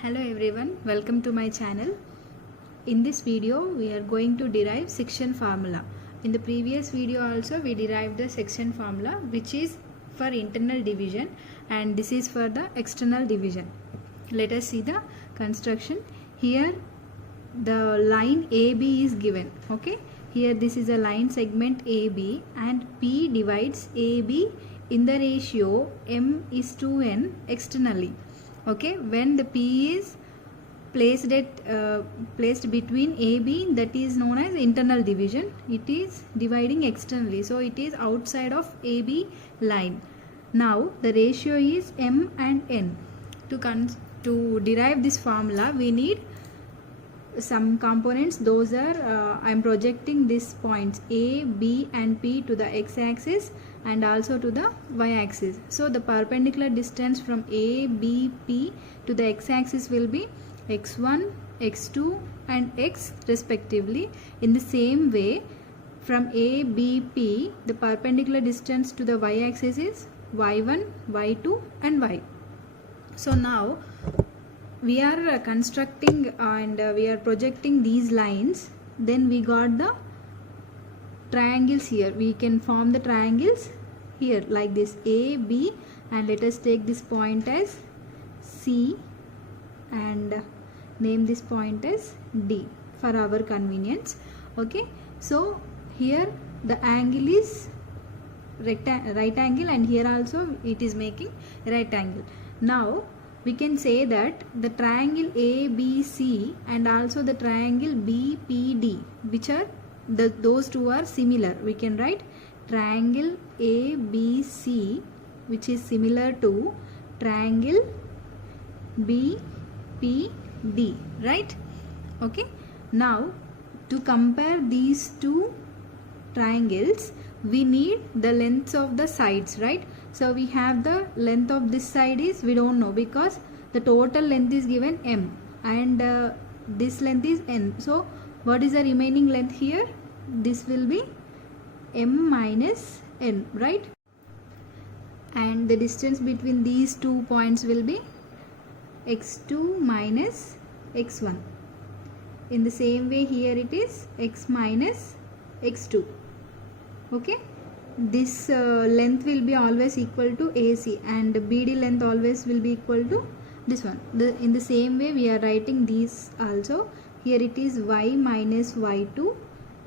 Hello everyone, welcome to my channel. In this video we are going to derive section formula. In the previous video also we derived the section formula which is for internal division and this is for the external division. Let us see the construction. Here the line AB is given. Okay, here this is a line segment AB and P divides AB in the ratio m:n externally. Okay, when the P is placed between AB, that is known as internal division. It is dividing externally, so it is outside of AB line. Now the ratio is m and n. To derive this formula we need some components. Those are I am projecting these points A, B and P to the x-axis and also to the y-axis. So the perpendicular distance from A, B, P to the x-axis will be x1, x2 and x respectively. In the same way, from A, B, P, the perpendicular distance to the y-axis is y1, y2 and y. So now we are constructing and we are projecting these lines. Then we got the triangles here. We can form the triangles here like this A, B, and let us take this point as C and name this point as D for our convenience. Okay, so here the angle is right angle and here also it is making right angle. Now we can say that the triangle ABC and also the triangle BPD, which are those two are similar. We can write triangle ABC which is similar to triangle BPD, right? Okay, now to compare these two triangles we need the lengths of the sides, right? So we have the length of this side is we don't know because the total length is given m and this length is n. So what is the remaining length here? This will be m minus n, right? And the distance between these 2 points will be x2 minus x1. In the same way here it is x minus x2. Okay, this length will be always equal to AC and BD length always will be equal to this one. In the same way we are writing these also. Here it is y minus y2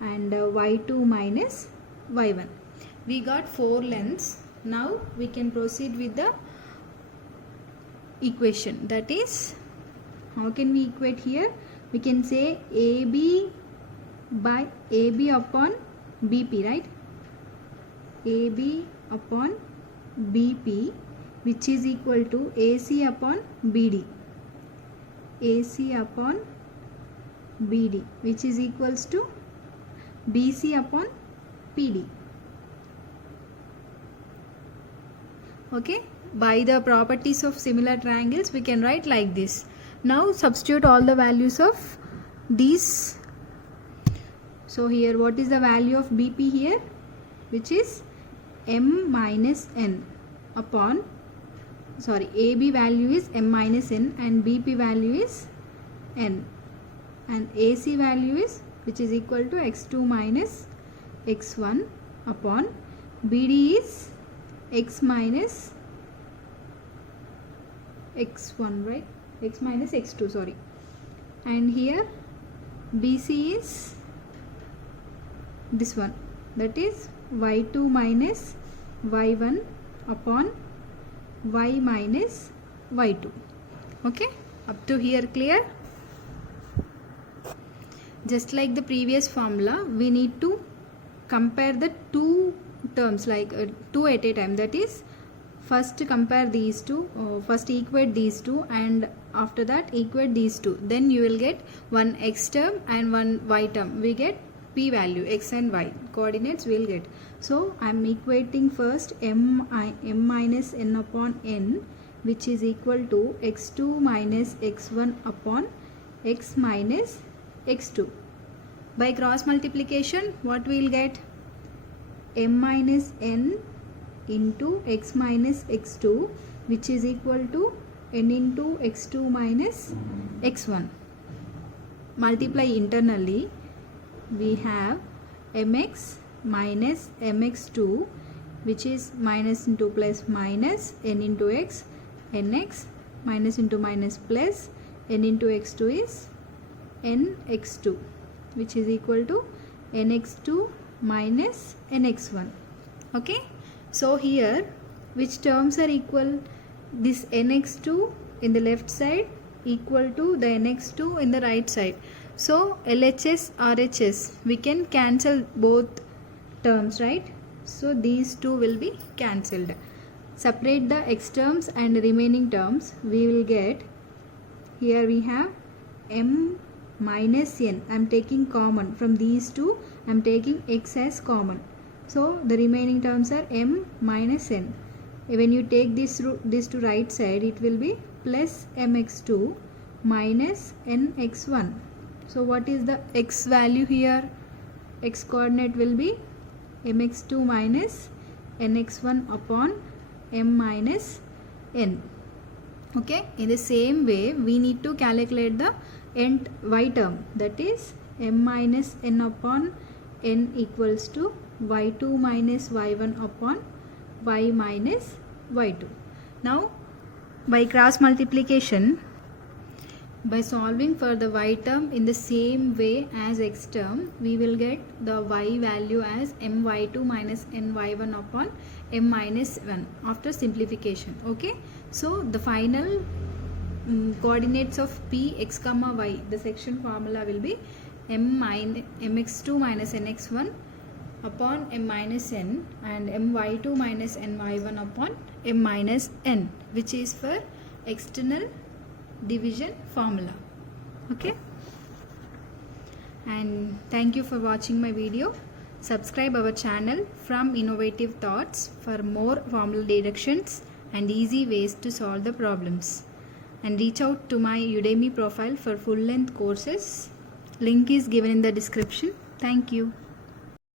and y2 minus y1. We got 4 lengths. Now we can proceed with the equation. That is, how can we equate here? We can say AB upon BP, right? AB upon BP which is equal to AC upon BD. AC upon BD which is equals to BC upon PD. Okay, by the properties of similar triangles we can write like this. Now substitute all the values of these. So here what is the value of BP here? Which is m minus n upon, sorry, AB value is m minus n and BP value is n and AC value is which is equal to x2 minus x1 upon BD is x minus x1, right? X minus x2, sorry. And here BC is this one, that is y2 minus y1 upon y minus y2. Okay, up to here clear? Just like the previous formula, we need to compare the two terms, like two at a time. That is, first compare these two, first equate these two and after that equate these two. Then you will get one x term and one y term. We get p value, x and y coordinates we will get. So I am equating first m minus n upon n which is equal to x2 minus x1 upon x minus x2. By cross multiplication what we will get? M minus n into x minus x2 which is equal to n into x2 minus x1. Multiply internally, we have mx minus mx2, which is minus into plus minus n into x, nx minus into minus plus n into x2 is nx2, which is equal to nx2 minus nx1. Okay, so here which terms are equal? This nx2 in the left side equal to the nx2 in the right side. So LHS RHS, we can cancel both terms, right? So these two will be cancelled. Separate the x terms and remaining terms. We will get, here we have m minus n. I am taking common from these two. I am taking x as common. So the remaining terms are m minus n. When you take this to right side, it will be plus mx2 minus nx1. So what is the x value here? X coordinate will be mx2 minus nx1 upon m minus n. Okay, in the same way we need to calculate the nth y term, that is m minus n upon n equals to y2 minus y1 upon y minus y2. Now by cross multiplication, by solving for the y term in the same way as x term, we will get the y value as my2 minus ny1 upon m minus 1 after simplification. Okay, so the final coordinates of p x comma y, the section formula will be mx2 minus nx1 upon m minus n and my2 minus ny1 upon m minus n, which is for external division formula. Okay, and thank you for watching my video. Subscribe our channel From Innovative Thoughts for more formula deductions and easy ways to solve the problems, and reach out to my Udemy profile for full length courses. Link is given in the description. Thank you.